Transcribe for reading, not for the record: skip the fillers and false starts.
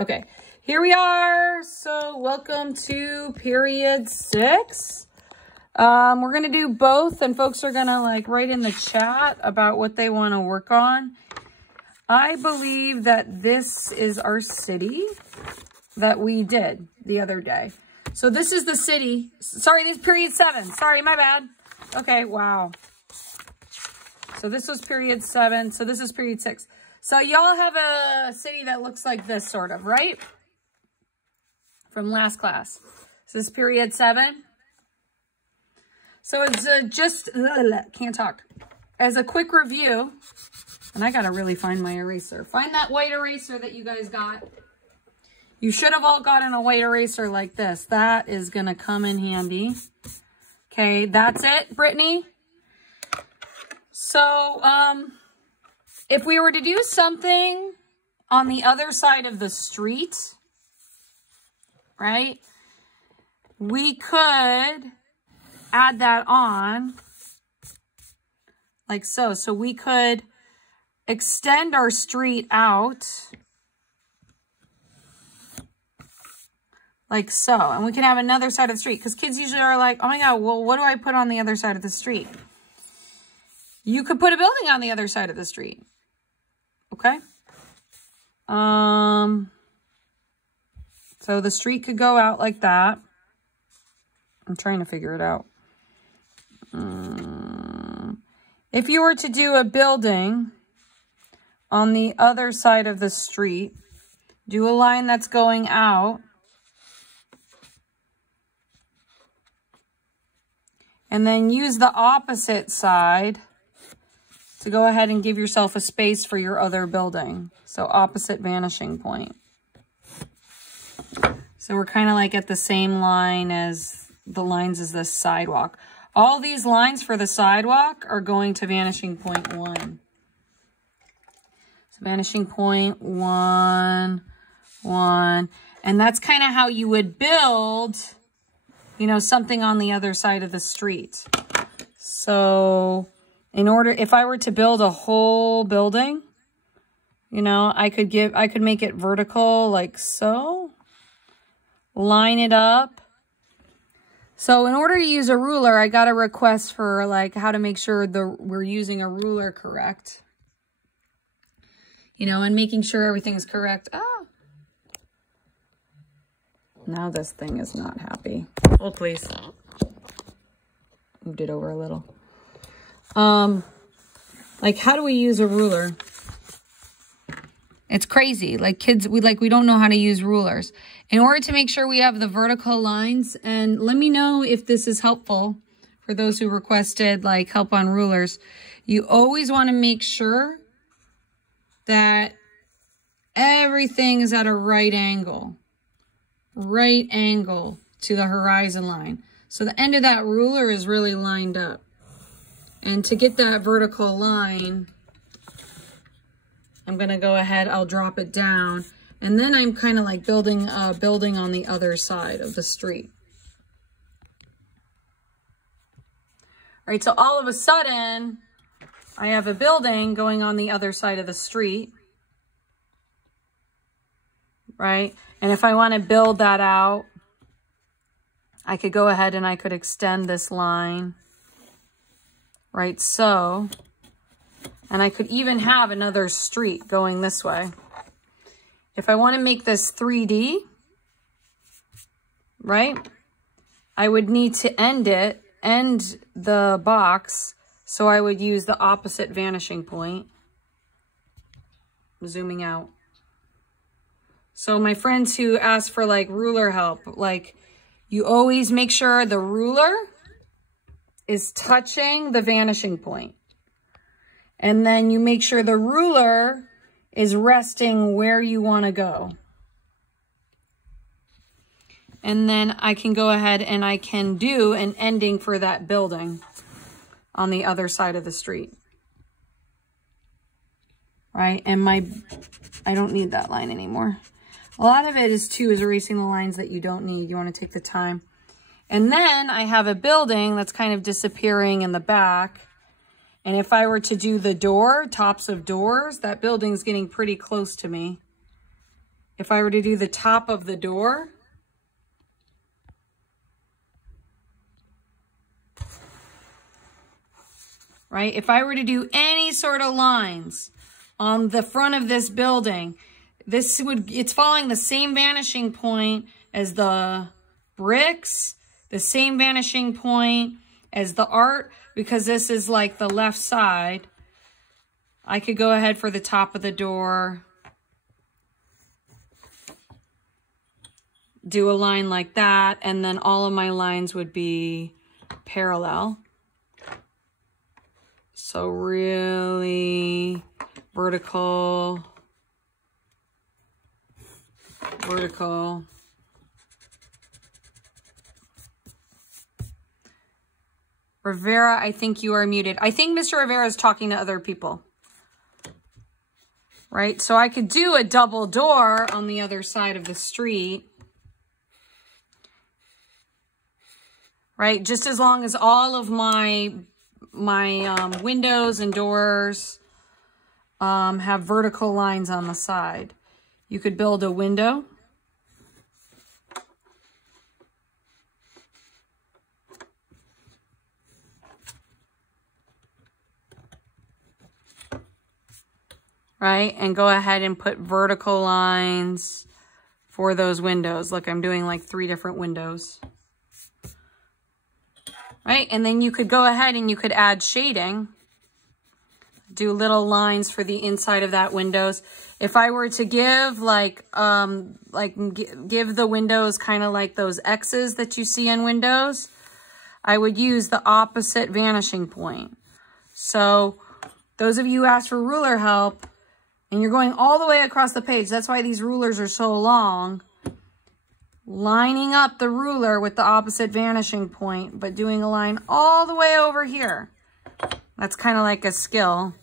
Okay, here we are. So welcome to period 6. We're going to do both, and folks are going to like write in the chat about what they want to work on. I believe that this is our city that we did the other day. So this is the city. Sorry, this is period 7. Sorry, my bad. Okay, wow. So this was period 7. So this is period 6. So y'all have a city that looks like this sort of, right? From last class. So this is period 7. So it's just, can't talk. As a quick review, and I gotta really find my eraser. Find that white eraser that you guys got. You should have all gotten a white eraser like this. That is gonna come in handy. Okay, that's it, Brittany. So, if we were to do something on the other side of the street, right, we could add that on like so. So we could extend our street out like so. And we can have another side of the street because kids usually are like, oh my God, well, what do I put on the other side of the street? You could put a building on the other side of the street. Okay. So the street could go out like that. I'm trying to figure it out. If you were to do a building on the other side of the street, do a line that's going out. And then use the opposite side to go ahead and give yourself a space for your other building. So opposite vanishing point. So we're kind of like at the same line as the lines as this sidewalk. All these lines for the sidewalk are going to vanishing point 1. So vanishing point 1, 1. And that's kind of how you would build, you know, something on the other side of the street. So in order, if I were to build a whole building, you know, I could make it vertical like so. Line it up. So in order to use a ruler, I got a request for like how to make sure we're using a ruler correct. You know, and making sure everything's correct. Ah. Now this thing is not happy. Hold please. Moved it over a little. Like how do we use a ruler? It's crazy. Like kids, we don't know how to use rulers. In order to make sure we have the vertical lines, and let me know if this is helpful for those who requested like help on rulers. You always want to make sure that everything is at a right angle to the horizon line. So the end of that ruler is really lined up. And to get that vertical line, I'm going to go ahead, I'll drop it down. And then I'm kind of like building a building on the other side of the street. All right, so all of a sudden, I have a building going on the other side of the street. Right? And if I want to build that out, I could go ahead and I could extend this line. Right, so. And I could even have another street going this way. If I want to make this 3D, right, I would need to end the box, so I would use the opposite vanishing point. I'm zooming out. So my friends who ask for like ruler help, like you always make sure the ruler is touching the vanishing point. And then you make sure the ruler is resting where you want to go. And then I can go ahead and I can do an ending for that building on the other side of the street. Right? And I don't need that line anymore. A lot of it is erasing the lines that you don't need. You want to take the time. And then I have a building that's kind of disappearing in the back. And if I were to do the door, tops of doors, that building's getting pretty close to me. if I were to do the top of the door, right? If I were to do any sort of lines on the front of this building, it's following the same vanishing point as the bricks, the same vanishing point as the art, because this is like the left side. I could go ahead for the top of the door, do a line like that, and then all of my lines would be parallel. So really vertical, vertical. Rivera, I think you are muted. I think Mr. Rivera is talking to other people. Right? So I could do a double door on the other side of the street. Right? Just as long as all of my windows and doors have vertical lines on the side. You could build a window. Right? And go ahead and put vertical lines for those windows. Look, I'm doing like 3 different windows. Right? And then you could go ahead and you could add shading. Do little lines for the inside of that windows. If I were to give give the windows kind of like those X's that you see in windows, I would use the opposite vanishing point. So those of you who asked for ruler help, and you're going all the way across the page, that's why these rulers are so long, lining up the ruler with the opposite vanishing point, but doing a line all the way over here. That's kind of like a skill.